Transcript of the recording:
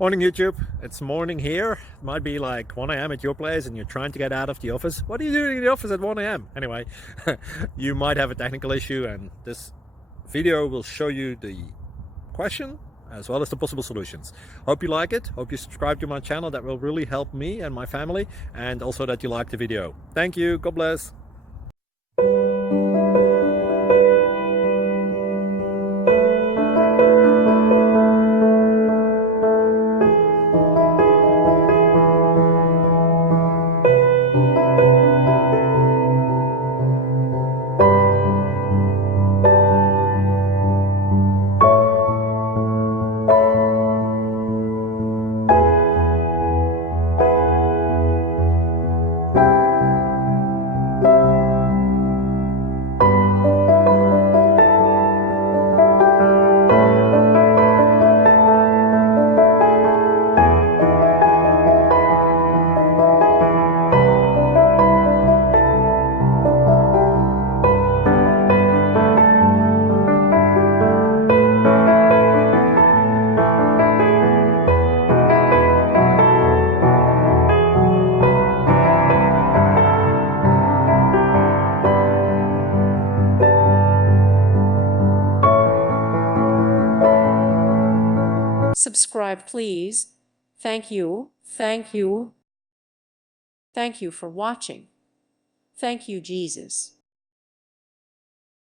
Morning YouTube, it's morning here. It might be like 1 a.m. at your place and you're trying to get out of the office. What are you doing in the office at 1 a.m.? Anyway, you might have a technical issue and this video will show you the question as well as the possible solutions. Hope you like it, hope you subscribe to my channel. That will really help me and my family, and also that you like the video. Thank you, God bless. Subscribe, please. Thank you. Thank you. Thank you for watching. Thank you, Jesus.